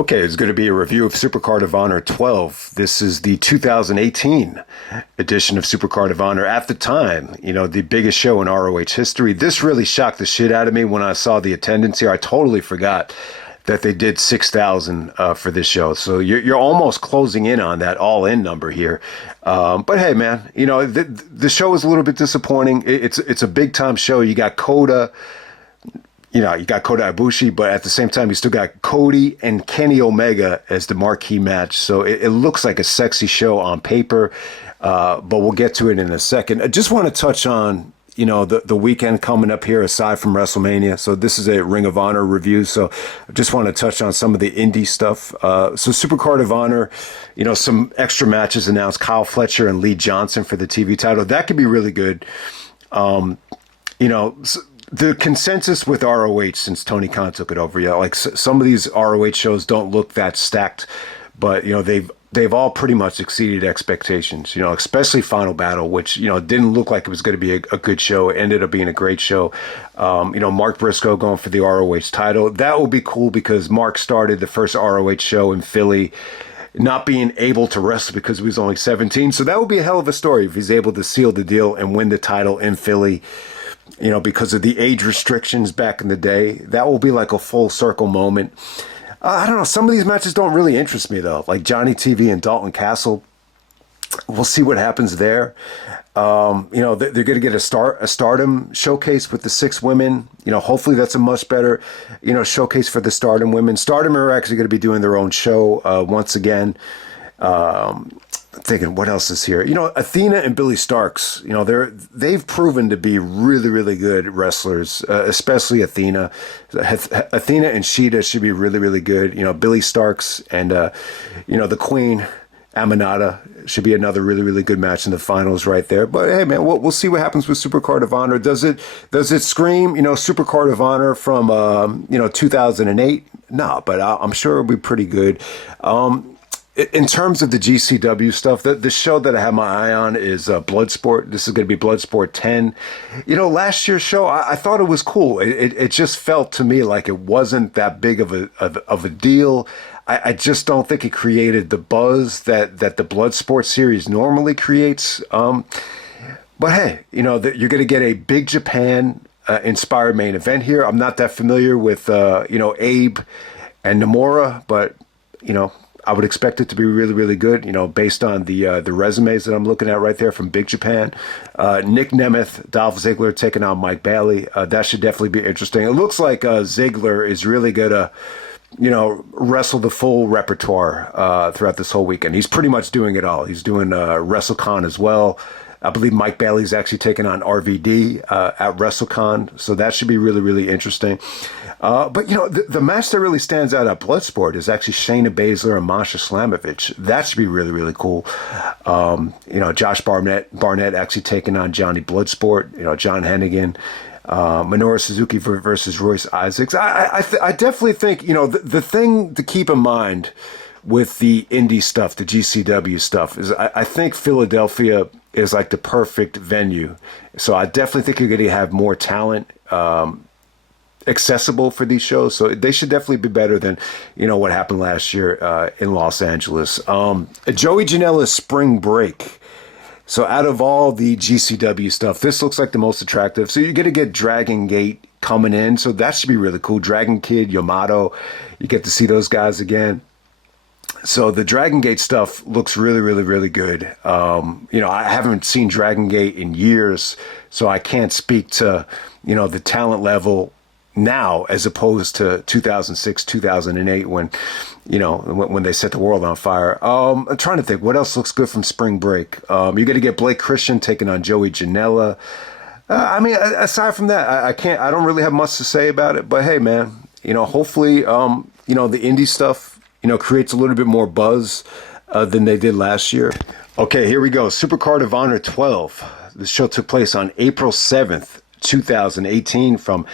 Okay, it's going to be a review of Supercard of Honor 12. This is the 2018 edition of Supercard of Honor. At the time, the biggest show in ROH history. This really shocked the shit out of me when I saw the attendance here. I totally forgot that they did 6,000 for this show. So you're almost closing in on that all-in number here. But hey, man, the show is a little bit disappointing. It's a big-time show. You got Kota. You got Kota Ibushi, but at the same time, you still got Cody and Kenny Omega as the marquee match. So it looks like a sexy show on paper, but we'll get to it in a second. I just want to touch on, the weekend coming up here aside from WrestleMania. So this is a Ring of Honor review. So I just want to touch on some of the indie stuff. So Supercard of Honor, some extra matches announced. Kyle Fletcher and Lee Johnson for the TV title. That could be really good. The consensus with ROH since Tony Khan took it over, like some of these ROH shows don't look that stacked, but they've all pretty much exceeded expectations. Especially Final Battle, which didn't look like it was going to be a good show. It ended up being a great show. Mark Briscoe going for the ROH title. That will be cool because Mark started the first ROH show in Philly, not being able to wrestle because he was only 17. So that would be a hell of a story if he's able to seal the deal and win the title in Philly. Because of the age restrictions back in the day. That will be like a full circle moment. I don't know. Some of these matches don't really interest me, though. Like Johnny TV and Dalton Castle. We'll see what happens there. They're going to get a Stardom showcase with the 6 women. Hopefully that's a much better, showcase for the Stardom women. Stardom are actually going to be doing their own show once again. Thinking what else is here? Athena and Billy Starks. They've proven to be really, really good wrestlers, especially Athena. Athena and Shida should be really, really good. Billy Starks and the Queen Aminata should be another really, really good match in the finals right there. But hey, man, we'll see what happens with Supercard of Honor. Does it scream Supercard of Honor from 2008? No, but I'm sure it'll be pretty good. In terms of the GCW stuff, the show that I have my eye on is Bloodsport. This is going to be Bloodsport 10. Last year's show, I thought it was cool. It just felt to me like it wasn't that big of a deal. I just don't think it created the buzz that the Bloodsport series normally creates. But hey, you're going to get a Big Japan inspired main event here. I'm not that familiar with Abe and Nomura, but I would expect it to be really, really good, based on the resumes that I'm looking at right there from Big Japan. Nick Nemeth, Dolph Ziggler taking on Mike Bailey. That should definitely be interesting. It looks like Ziggler is really going to, wrestle the full repertoire throughout this whole weekend. He's pretty much doing it all. He's doing WrestleCon as well. I believe Mike Bailey's actually taking on RVD at WrestleCon, so that should be really, really interesting. But, the match that really stands out at Bloodsport is actually Shayna Baszler and Masha Slamovich. That should be really, really cool. Josh Barnett actually taking on Johnny Bloodsport, John Hennigan, Minoru Suzuki versus Royce Isaacs. I definitely think, the thing to keep in mind with the indie stuff, the GCW stuff, is I think Philadelphia is like the perfect venue. So I definitely think you're going to have more talent accessible for these shows. So they should definitely be better than, what happened last year in Los Angeles. Joey Janela's Spring Break. So out of all the GCW stuff, this looks like the most attractive. So you're going to get Dragon Gate coming in. So that should be really cool. Dragon Kid, Yamato, you get to see those guys again. So the Dragon Gate stuff looks really, really, really good. I haven't seen Dragon Gate in years, so I can't speak to, the talent level now as opposed to 2006, 2008 when they set the world on fire. I'm trying to think what else looks good from Spring Break. You're going to get Blake Christian taking on Joey Janela. Aside from that, I don't really have much to say about it, but hey, man, hopefully, the indie stuff, creates a little bit more buzz than they did last year. Okay, here we go. Supercard of Honor 12. This show took place on April 7th, 2018 from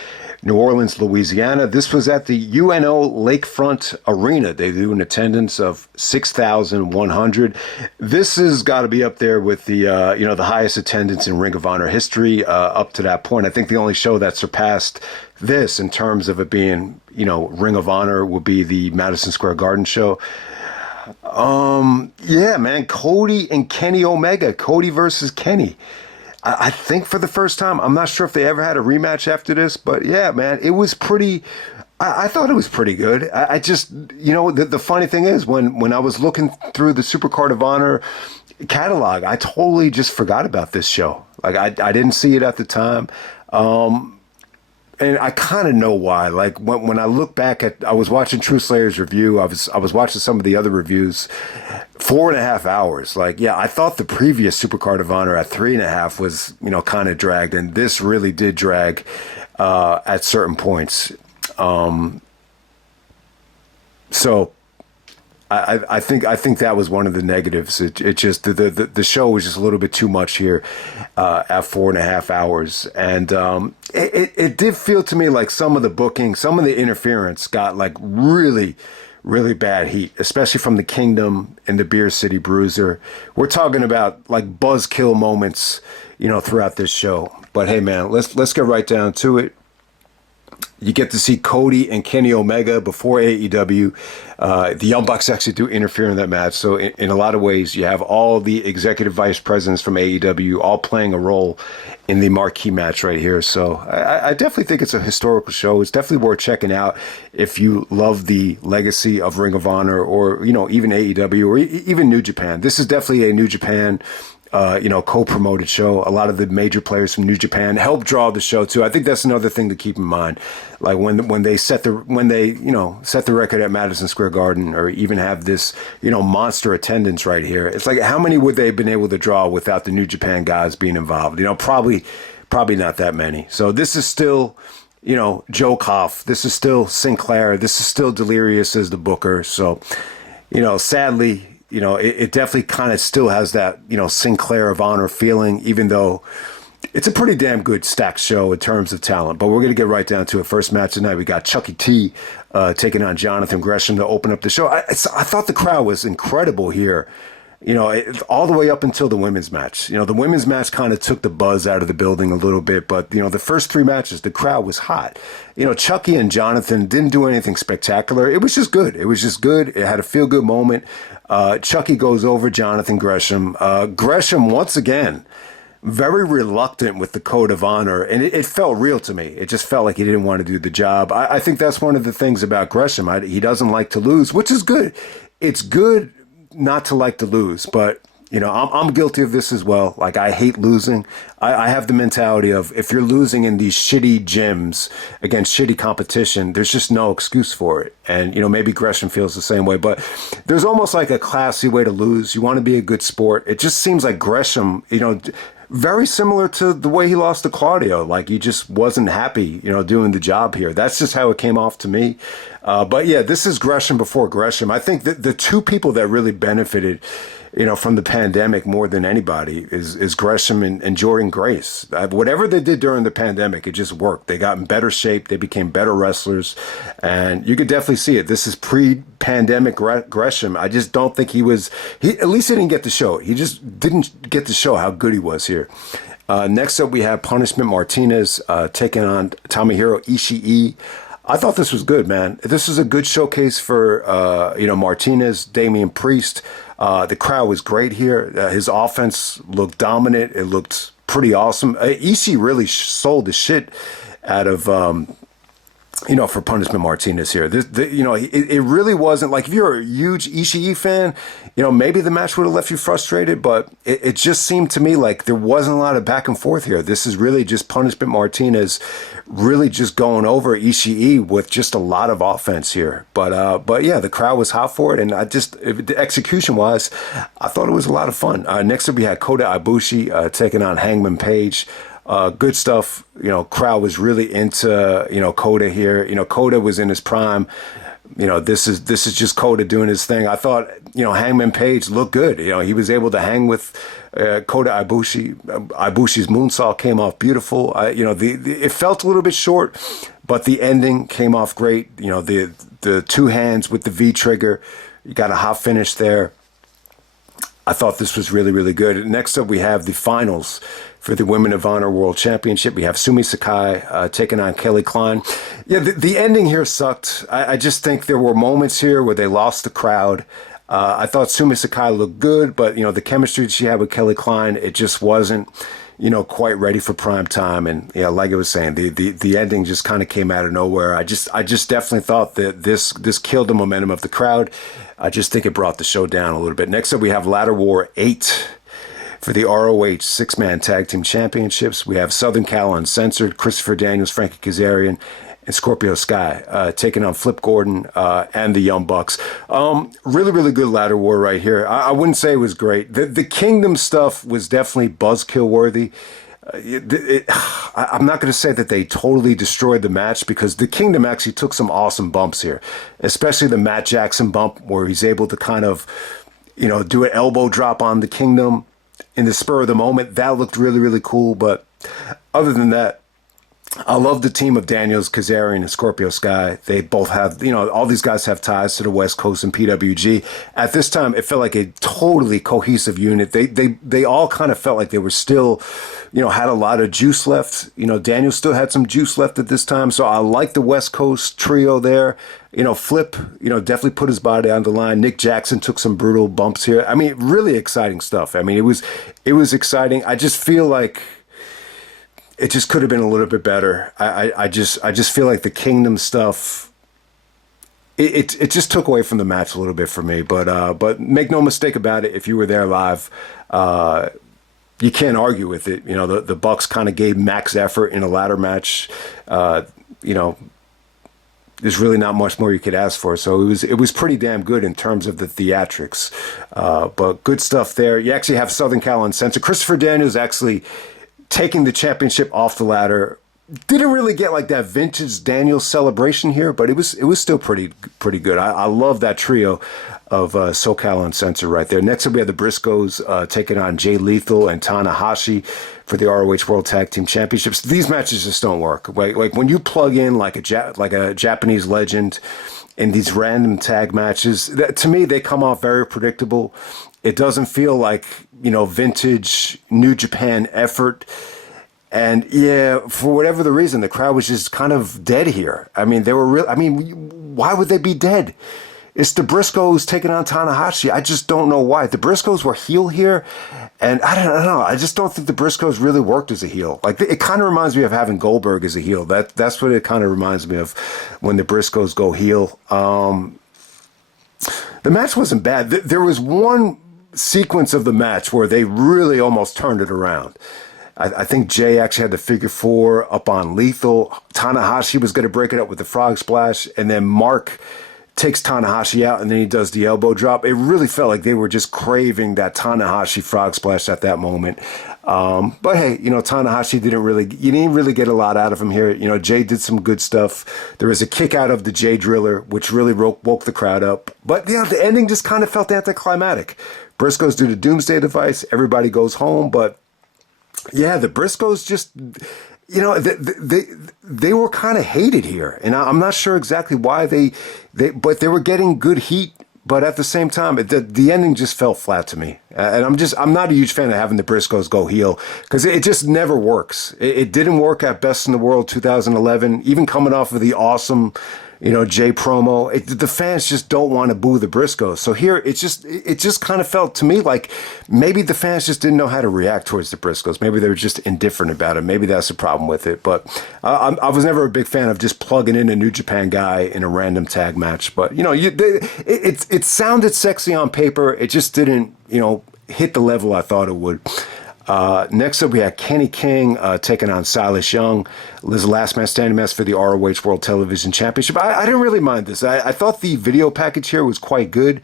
New Orleans, Louisiana. This was at the UNO Lakefront Arena. They do an attendance of 6,100. This has got to be up there with the the highest attendance in Ring of Honor history up to that point. I think the only show that surpassed this in terms of it being, Ring of Honor would be the Madison Square Garden show. Yeah, man, Cody and Kenny Omega, Cody versus Kenny. I think for the first time, I'm not sure if they ever had a rematch after this, but yeah, man, it was pretty, I thought it was pretty good. I just, the funny thing is when I was looking through the Supercard of Honor catalog, I totally just forgot about this show. Like I didn't see it at the time. And I kind of know why. Like when I look back I was watching True Slayer's review. I was watching some of the other reviews. 4.5 hours. Like, yeah, I thought the previous Supercard of Honor at 3.5 was, kind of dragged, and this really did drag at certain points. So I think that was one of the negatives. It just the show was just a little bit too much here at 4.5 hours, and it did feel to me like some of the booking, some of the interference got like really, really bad heat, especially from the Kingdom and the Beer City Bruiser. We're talking about like buzzkill moments, throughout this show. But hey, man, let's get right down to it. You get to see Cody and Kenny Omega before AEW. The Young Bucks actually do interfere in that match. So in a lot of ways, you have all the executive vice presidents from AEW all playing a role in the marquee match right here. So I definitely think it's a historical show. It's definitely worth checking out if you love the legacy of Ring of Honor or, even AEW or even New Japan. This is definitely a New Japan co-promoted show. A lot of the major players from New Japan help draw the show too. I think that's another thing to keep in mind. Like when they set the record at Madison Square Garden, or even have this monster attendance right here. It's like, how many would they have been able to draw without the New Japan guys being involved? Probably not that many. So this is still Joe Koff. This is still Sinclair. This is still Delirious as the booker. So sadly, it definitely kind of still has that, Sinclair of Honor feeling, even though it's a pretty damn good stacked show in terms of talent. But we're going to get right down to it. First match tonight, we got Chuckie T taking on Jonathan Gresham to open up the show. I thought the crowd was incredible here. All the way up until the women's match. The women's match kind of took the buzz out of the building a little bit, but, the first three matches, the crowd was hot. Chuckie and Jonathan didn't do anything spectacular. It was just good. It had a feel-good moment. Chuckie goes over Jonathan Gresham. Gresham, once again, very reluctant with the code of honor, and it felt real to me. It just felt like he didn't want to do the job. I think that's one of the things about Gresham. He doesn't like to lose, which is good. It's good not to like to lose, but I'm guilty of this as well. Like, I hate losing. I have the mentality of, if you're losing in these shitty gyms against shitty competition, there's just no excuse for it. And maybe Gresham feels the same way, but there's almost like a classy way to lose. You want to be a good sport. It just seems like Gresham, very similar to the way he lost to Claudio. Like, he just wasn't happy, doing the job here. That's just how it came off to me. But yeah, this is Gresham before Gresham. I think that the two people that really benefited, from the pandemic more than anybody is Gresham and Jordan Grace. Whatever they did during the pandemic, it just worked. They got in better shape. They became better wrestlers. And you could definitely see it. This is pre-pandemic Gresham. I just don't think at least he didn't get to show it. He just didn't get to show how good he was here. Next up, we have Punishment Martinez taking on Tomihiro Ishii. I thought this was good, man. This is a good showcase for, Martinez, Damian Priest. The crowd was great here. His offense looked dominant. It looked pretty awesome. Ishii really sold the shit out of, for Punishment Martinez here. It really wasn't like, if you're a huge Ishii fan, maybe the match would have left you frustrated, but it just seemed to me like there wasn't a lot of back and forth here. This is really just Punishment Martinez really just going over Ishii with just a lot of offense here. But yeah, the crowd was hot for it, and the execution wise, I thought it was a lot of fun. Next up, we had Kota Ibushi taking on Hangman Page. Good stuff. Crowd was really into, Kota here. Kota was in his prime This is just Kota doing his thing. I thought, Hangman Page looked good. He was able to hang with Kota Ibushi. Ibushi's moonsault came off beautiful. It felt a little bit short, but the ending came off great. The two hands with the V trigger. You got a hot finish there. I thought this was really, really good. Next up, we have the finals for the Women of Honor World Championship. We have Sumie Sakai taking on Kelly Klein. Yeah, the ending here sucked. I just think there were moments here where they lost the crowd. I thought Sumie Sakai looked good, but, the chemistry that she had with Kelly Klein, it just wasn't, quite ready for prime time. And, like I was saying, the ending just kind of came out of nowhere. I just definitely thought that this killed the momentum of the crowd. I just think it brought the show down a little bit. Next up, we have Ladder War 8 for the ROH Six-Man Tag Team Championships. We have Southern Cal Uncensored, Christopher Daniels, Frankie Kazarian, and Scorpio Sky taking on Flip Gordon and the Young Bucks. Really, really good ladder war right here. I wouldn't say it was great. The Kingdom stuff was definitely buzzkill worthy. I'm not going to say that they totally destroyed the match, because the Kingdom actually took some awesome bumps here, especially the Matt Jackson bump where he's able to kind of, do an elbow drop on the Kingdom in the spur of the moment. That looked really, really cool. But other than that, I love the team of Daniels, Kazarian, and Scorpio Sky. They both have, all these guys have ties to the West Coast and PWG. At this time, it felt like a totally cohesive unit. They all kind of felt like they were still, had a lot of juice left. Daniels still had some juice left at this time. So I like the West Coast trio there. Flip, definitely put his body on the line. Nick Jackson took some brutal bumps here. I mean, really exciting stuff. I mean, it was exciting. I just feel like it just could have been a little bit better. I just feel like the Kingdom stuff, it just took away from the match a little bit for me. But make no mistake about it, if you were there live, you can't argue with it. The Bucks kind of gave max effort in a ladder match. There's really not much more you could ask for. So it was pretty damn good in terms of the theatrics. But good stuff there. You actually have Southern Cal Uncensored. Christopher Daniels actually taking the championship off the ladder. Didn't really get like that vintage Daniels celebration here, but it was still pretty good. I love that trio of SoCal Uncensored right there. Next up, we have the Briscoes taking on Jay Lethal and Tanahashi for the ROH World Tag Team Championships. These matches just don't work. Like when you plug in like a Japanese legend in these random tag matches, to me they come off very predictable. It doesn't feel like, vintage New Japan effort. And yeah, for whatever the reason, the crowd was just kind of dead here. I mean, why would they be dead? It's the Briscoes taking on Tanahashi. I just don't know why. The Briscoes were heel here, and I don't know. I just don't think the Briscoes really worked as a heel. Like, it kind of reminds me of having Goldberg as a heel. That's what it kind of reminds me of when the Briscoes go heel. The match wasn't bad. There was one sequence of the match where they really almost turned it around. I think Jay actually had the figure four up on Lethal. Tanahashi was going to break it up with the frog splash, and then Mark takes Tanahashi out, and then he does the elbow drop. It really felt like they were just craving that Tanahashi frog splash at that moment. But hey, Tanahashi didn't really get a lot out of him here. Jay did some good stuff. There was a kick out of the Jay Driller, which really woke the crowd up. But the ending just kind of felt anticlimactic. Briscoes do the Doomsday Device. Everybody goes home, but yeah, the Briscoes just, they were kind of hated here, and I'm not sure exactly why but they were getting good heat. But at the same time, the ending just fell flat to me, and I'm not a huge fan of having the Briscoes go heel, because it just never works. It didn't work at Best in the World 2011, even coming off of the awesome, Jay promo. The fans just don't want to boo the Briscoes. So here, it just kind of felt to me like maybe the fans just didn't know how to react towards the Briscoes. Maybe they were just indifferent about it. Maybe that's the problem with it. But I was never a big fan of just plugging in a New Japan guy in a random tag match. But it sounded sexy on paper. It just didn't hit the level I thought it would. Next up, we had Kenny King taking on Silas Young. This last man standing match for the ROH World Television Championship. I didn't really mind this. I thought the video package here was quite good.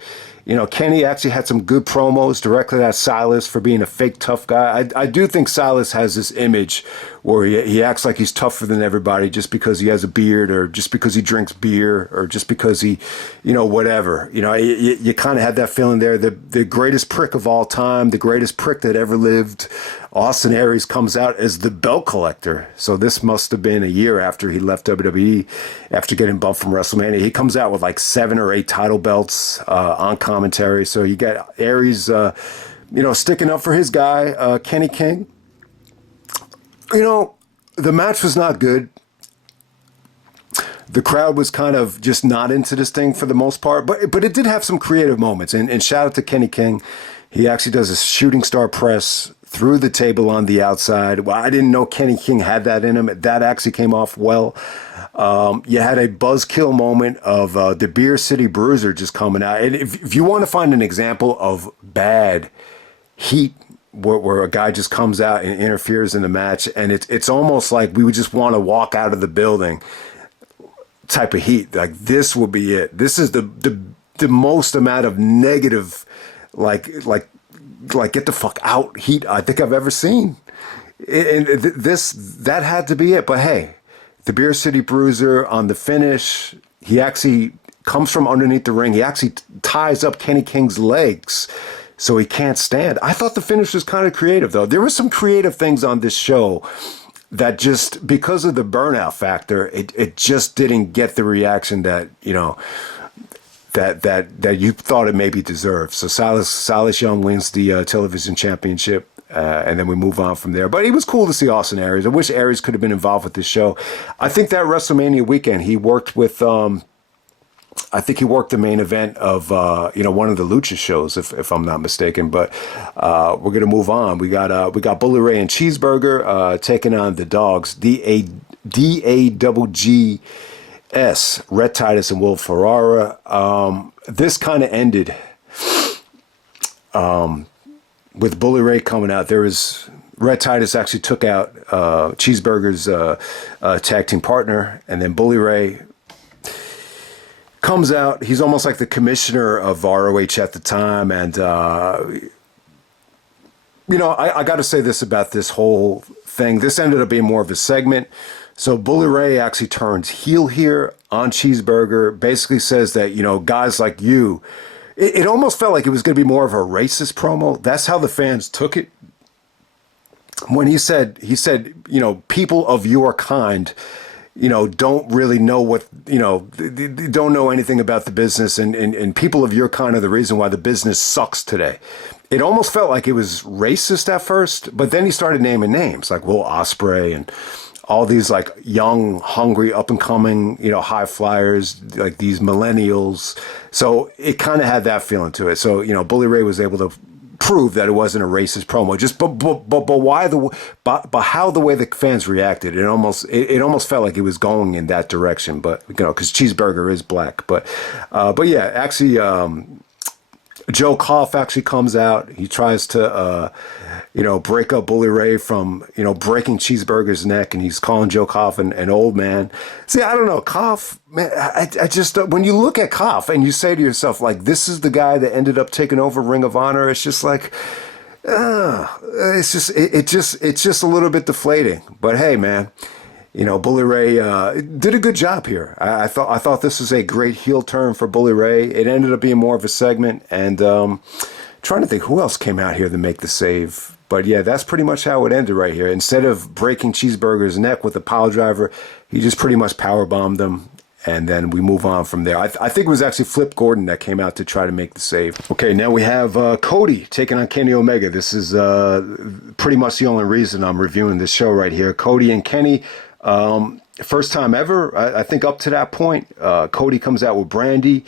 Kenny actually had some good promos directly at Silas for being a fake tough guy. I do think Silas has this image where he acts like he's tougher than everybody just because he has a beard or just because he drinks beer or just because he, whatever. You kind of had that feeling there. The greatest prick of all time, the greatest prick that ever lived, Austin Aries comes out as the belt collector. So this must have been a year after he left WWE, after getting bumped from WrestleMania. He comes out with like 7 or 8 title belts on commentary. So you got Aries, sticking up for his guy, Kenny King. The match was not good. The crowd was kind of just not into this thing for the most part, but it did have some creative moments. And shout out to Kenny King. He actually does a shooting star press through the table on the outside. Well, I didn't know Kenny King had that in him. That actually came off well. You had a buzzkill moment of the Beer City Bruiser just coming out. And if you want to find an example of bad heat where a guy just comes out and interferes in the match, and it's almost like we would just want to walk out of the building type of heat. Like, this will be it. This is the most amount of negative, like get the fuck out heat I think I've ever seen. And that had to be it. But hey, the Beer City Bruiser on the finish, he actually comes from underneath the ring. He actually ties up Kenny King's legs so he can't stand. I thought the finish was kind of creative, though. There were some creative things on this show that just, because of the burnout factor, it just didn't get the reaction that, that you thought it maybe deserved. So Silas Young wins the television championship, and then we move on from there. But it was cool to see Austin Aries. I wish Aries could have been involved with this show. I think that WrestleMania weekend he worked with. I think he worked the main event of one of the Lucha shows, if I'm not mistaken. But we're gonna move on. We got Bully Ray and Cheeseburger taking on the Dawgs, DAWGS, Red Titus and Will Ferrara. This kind of ended with Bully Ray coming out. There was Red Titus actually took out Cheeseburger's tag team partner, and then Bully Ray comes out. He's almost like the commissioner of ROH at the time. And, I got to say this about this whole thing. This ended up being more of a segment. So Bully Ray actually turns heel here on Cheeseburger, basically says that, guys like you, it almost felt like it was going to be more of a racist promo. That's how the fans took it. When he said, people of your kind, don't really know what, don't know anything about the business, and people of your kind are the reason why the business sucks today. It almost felt like it was racist at first, but then he started naming names like Will Ospreay and all these like young, hungry, up and coming, high flyers, like these millennials. So it kind of had that feeling to it. So, Bully Ray was able to prove that it wasn't a racist promo. Just but how the way the fans reacted, it almost felt like it was going in that direction. But because Cheeseburger is black. But yeah, actually, Joe Koff actually comes out. He tries to break up Bully Ray from breaking Cheeseburger's neck, and he's calling Joe Koff an old man. See, I don't know, Koff, man. I just when you look at Koff and you say to yourself, like, this is the guy that ended up taking over Ring of Honor. It's just like, it's just a little bit deflating. But hey, man, Bully Ray did a good job here. I thought this was a great heel turn for Bully Ray. It ended up being more of a segment, and trying to think who else came out here to make the save. But yeah, that's pretty much how it ended right here. Instead of breaking Cheeseburger's neck with a pile driver, he just pretty much powerbombed him. And then we move on from there. I think it was actually Flip Gordon that came out to try to make the save. Okay, now we have Cody taking on Kenny Omega. This is pretty much the only reason I'm reviewing this show right here. Cody and Kenny, first time ever. I think up to that point, Cody comes out with Brandy.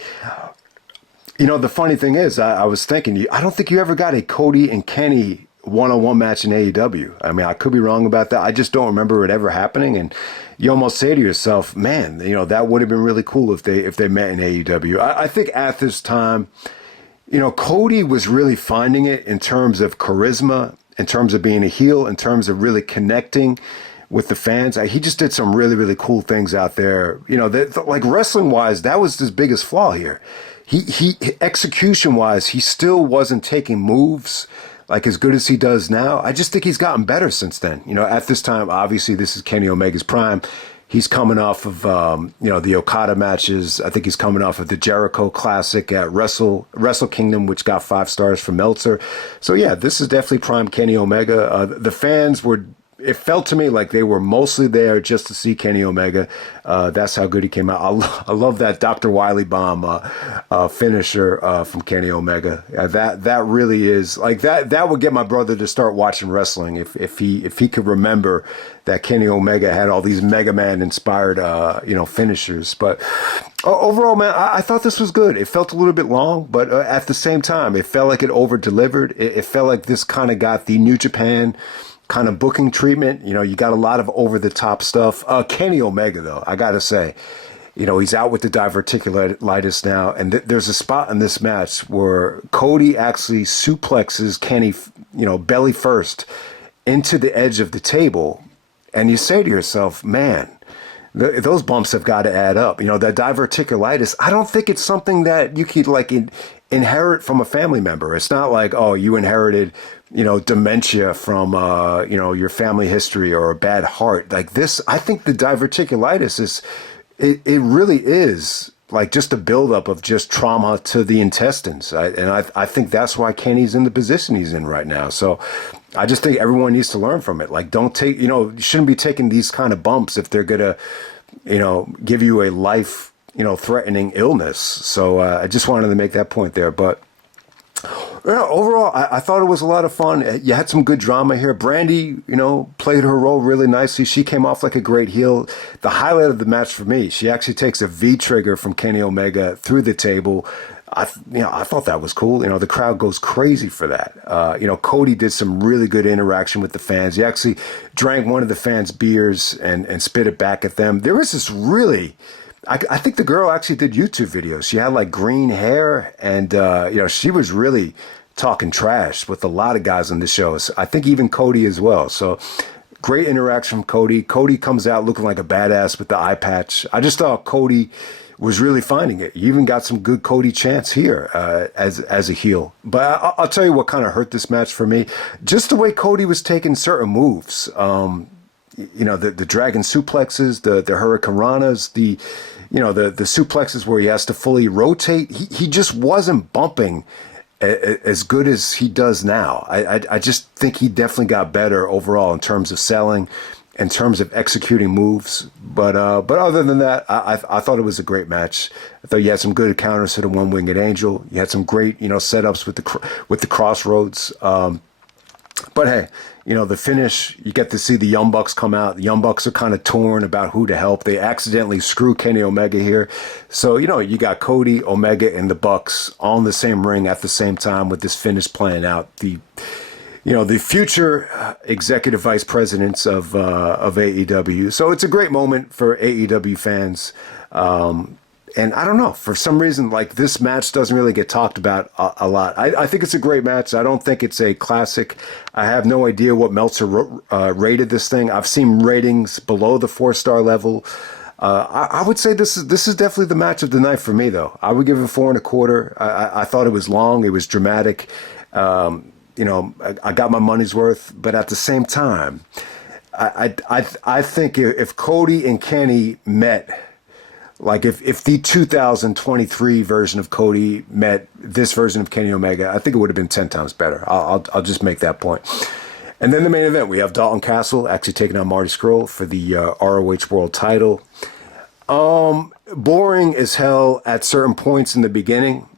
The funny thing is, I was thinking, I don't think you ever got a Cody and Kenny one-on-one match in AEW. I mean, I could be wrong about that. I just don't remember it ever happening. And you almost say to yourself, man, that would have been really cool if they met in AEW. I think at this time, Cody was really finding it in terms of charisma, in terms of being a heel, in terms of really connecting with the fans. He just did some really, really cool things out there. You know, like wrestling wise, that was his biggest flaw here. He execution wise, he still wasn't taking moves like as good as he does now. I just think he's gotten better since then. You know, at this time, obviously, this is Kenny Omega's prime. He's coming off of, the Okada matches. I think he's coming off of the Jericho Classic at Wrestle Kingdom, which got 5 stars from Meltzer. So, yeah, this is definitely prime Kenny Omega. The fans it felt to me like they were mostly there just to see Kenny Omega. That's how good he came out. I love that Dr. Wily Bomb finisher from Kenny Omega. That really is like that would get my brother to start watching wrestling if he could remember that Kenny Omega had all these Mega Man inspired finishers. But overall, man, I thought this was good. It felt a little bit long, but at the same time, it felt like it over delivered. It felt like this kind of got the New Japan kind of booking treatment. You know, you got a lot of over the top stuff. Kenny Omega, though, I gotta say, you know, he's out with the diverticulitis now, and there's a spot in this match where Cody actually suplexes Kenny, belly first into the edge of the table, and you say to yourself, man, those bumps have got to add up. You know, that diverticulitis, I don't think it's something that you could inherit from a family member. It's not like, oh, you inherited, dementia from, your family history or a bad heart. Like this, I think the diverticulitis it really is like just a buildup of just trauma to the intestines. I think that's why Kenny's in the position he's in right now. So I just think everyone needs to learn from it. Like, don't take, you shouldn't be taking these kind of bumps if they're going to, give you a life, threatening illness. So I just wanted to make that point there. But overall, I thought it was a lot of fun. You had some good drama here. Brandy, played her role really nicely. She came off like a great heel. The highlight of the match for me, she actually takes a V trigger from Kenny Omega through the table. I thought that was cool. The crowd goes crazy for that. Cody did some really good interaction with the fans. He actually drank one of the fans' beers and spit it back at them. There was this really, I think the girl actually did YouTube videos. She had like green hair and, she was really talking trash with a lot of guys on the show. So I think even Cody as well. So great interaction from Cody. Cody comes out looking like a badass with the eye patch. I just thought Cody was really finding it. You even got some good Cody chants here as a heel. But I'll tell you what kind of hurt this match for me. Just the way Cody was taking certain moves. The dragon suplexes, the hurricane ranas, the suplexes where he has to fully rotate. He just wasn't bumping as good as he does now. I just think he definitely got better overall in terms of selling, in terms of executing moves. But other than that, I thought it was a great match. I thought you had some good counters to the One-Winged Angel. You had some great, setups with the Crossroads. But hey, the finish, you get to see the Young Bucks come out. The Young Bucks are kind of torn about who to help. They accidentally screw Kenny Omega here. So, you got Cody, Omega, and the Bucks all in the same ring at the same time with this finish playing out. The future executive vice presidents of AEW. So it's a great moment for AEW fans. And I don't know, for some reason, like this match doesn't really get talked about a lot. I think it's a great match. I don't think it's a classic. I have no idea what Meltzer rated this thing. I've seen ratings below the 4-star level. I would say this is definitely the match of the night for me, though. I would give it 4.25. I thought it was long. It was dramatic. I got my money's worth. But at the same time, I think if Cody and Kenny met, like if the 2023 version of Cody met this version of Kenny Omega, I think it would have been 10 times better. I'll just make that point. And then the main event, we have Dalton Castle actually taking on Marty Scurll for the ROH World Title. Boring as hell at certain points in the beginning,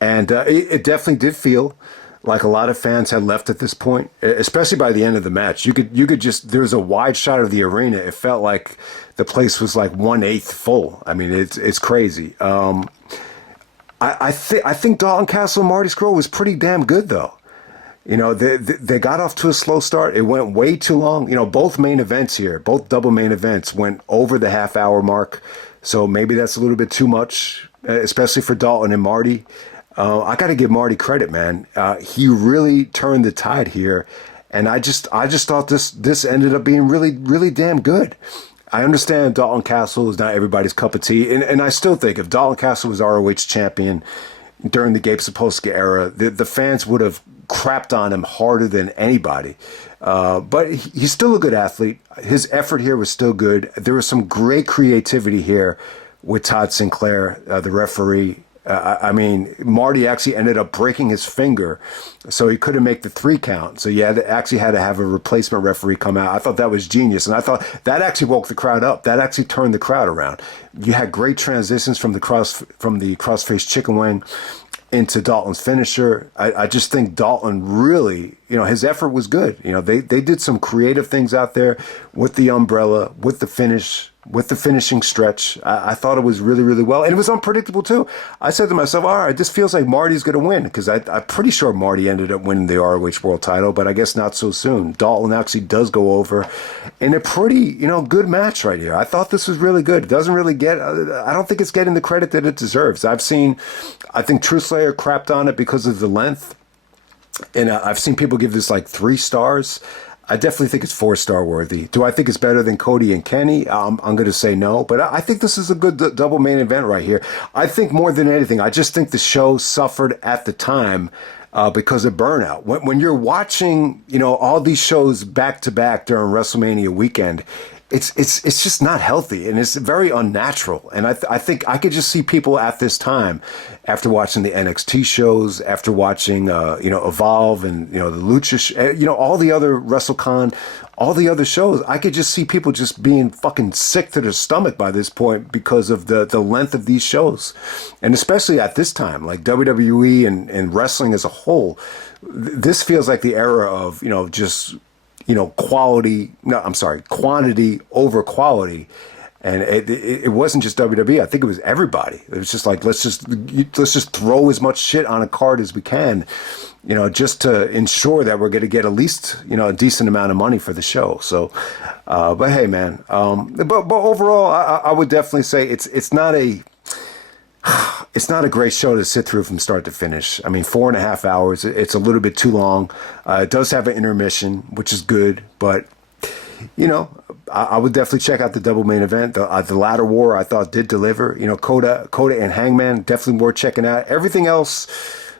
and it definitely did feel like a lot of fans had left at this point, especially by the end of the match. You could just, there was a wide shot of the arena. It felt like the place was like 1/8 full. I mean, it's crazy. I think Dalton Castle and Marty Scurll was pretty damn good though. They got off to a slow start. It went way too long. Both main events here, both double main events went over the half-hour mark. So maybe that's a little bit too much, especially for Dalton and Marty. I got to give Marty credit, man. He really turned the tide here. And I just thought this ended up being really, really damn good. I understand Dalton Castle is not everybody's cup of tea, and I still think if Dalton Castle was ROH champion during the Gabe Sapolsky era, the fans would have crapped on him harder than anybody. But he's still a good athlete. His effort here was still good. There was some great creativity here with Todd Sinclair, the referee. I mean, Marty actually ended up breaking his finger, so he couldn't make the 3 count. So you actually had to have a replacement referee come out. I thought that was genius, and I thought that actually woke the crowd up. That actually turned the crowd around. You had great transitions from the crossface chicken wing into Dalton's finisher. I just think Dalton really, his effort was good. They did some creative things out there with the umbrella, with the finish, with the finishing stretch. I thought it was really, really well. And it was unpredictable, too. I said to myself, all right, this feels like Marty's going to win, because I'm pretty sure Marty ended up winning the ROH World title, but I guess not so soon. Dalton actually does go over in a pretty, good match right here. I thought this was really good. It doesn't really I don't think it's getting the credit that it deserves. I think Truth Slayer crapped on it because of the length. And I've seen people give this like 3 stars. I definitely think it's 4-star worthy. Do I think it's better than Cody and Kenny? I'm going to say no, but I think this is a good double main event right here. I think more than anything, I just think the show suffered at the time because of burnout. When you're watching, all these shows back to back during WrestleMania weekend, it's just not healthy, and it's very unnatural. And I think I could just see people at this time, after watching the NXT shows, after watching Evolve and the Lucha, all the other WrestleCon, all the other shows, I could just see people just being fucking sick to their stomach by this point because of the length of these shows, and especially at this time, like WWE and wrestling as a whole, this feels like the era of just quantity over quality. And it wasn't just WWE. I think it was everybody. It was just like, let's just throw as much shit on a card as we can, just to ensure that we're going to get at least, a decent amount of money for the show. So, but hey, man. But overall, I would definitely say it's not a great show to sit through from start to finish. I mean, 4.5 hours. It's a little bit too long. It does have an intermission, which is good, but I would definitely check out the double main event. The Ladder War, I thought, did deliver. Kota and Hangman, definitely worth checking out. Everything else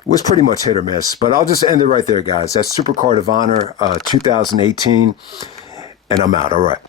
was pretty much hit or miss. But I'll just end it right there, guys. That's Supercard of Honor 2018, and I'm out. All right.